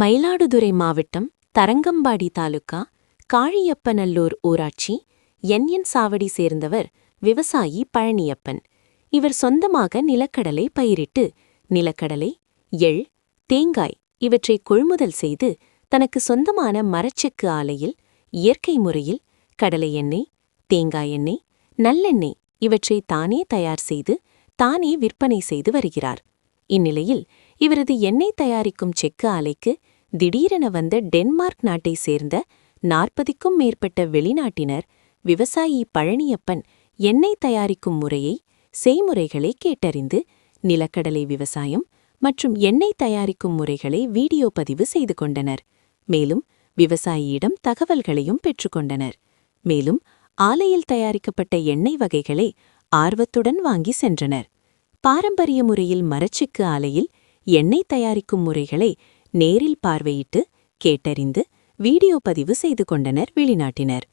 மயிலாடுதுறை மாவட்டம் தரங்கம்பாடி தாலுகா காழியப்பநல்லூர் ஊராட்சி என்என் சாவடி சேர்ந்தவர் விவசாயி பழனியப்பன். இவர் சொந்தமாக நிலக்கடலை பயிரிட்டு நிலக்கடலை எள் தேங்காய் இவற்றை கொள்முதல் செய்து தனக்கு சொந்தமான மரச்செக்கு ஆலையில் இயற்கை முறையில் கடலை எண்ணெய் தேங்காய் எண்ணெய் நல்லெண்ணெய் இவற்றை தானே தயார் செய்து தானே விற்பனை செய்து வருகிறார். இந்நிலையில் இவரது எண்ணெய் தயாரிக்கும் செக்கு ஆலைக்கு திடீரென வந்த டென்மார்க் நாட்டை சேர்ந்த நாற்பதுக்கும் மேற்பட்ட வெளிநாட்டினர் விவசாயி பழனியப்பன் எண்ணெய் தயாரிக்கும் முறையை செய்முறைகளை கேட்டறிந்து நிலக்கடலை விவசாயம் மற்றும் எண்ணெய் தயாரிக்கும் முறைகளை வீடியோ பதிவு செய்து கொண்டனர். மேலும் விவசாயியிடம் தகவல்களையும் பெற்றுக்கொண்டனர் மேலும் ஆலையில் தயாரிக்கப்பட்ட எண்ணெய் வகைகளை ஆர்வத்துடன் வாங்கி சென்றனர். பாரம்பரிய முறையில் மரச்சிக்கு ஆலையில் எண்ணெய் தயாரிக்கும் முறைகளை நேரில் பார்வையிட்டு கேட்டறிந்து வீடியோ பதிவு செய்து கொண்டனர் வெளிநாட்டினர்.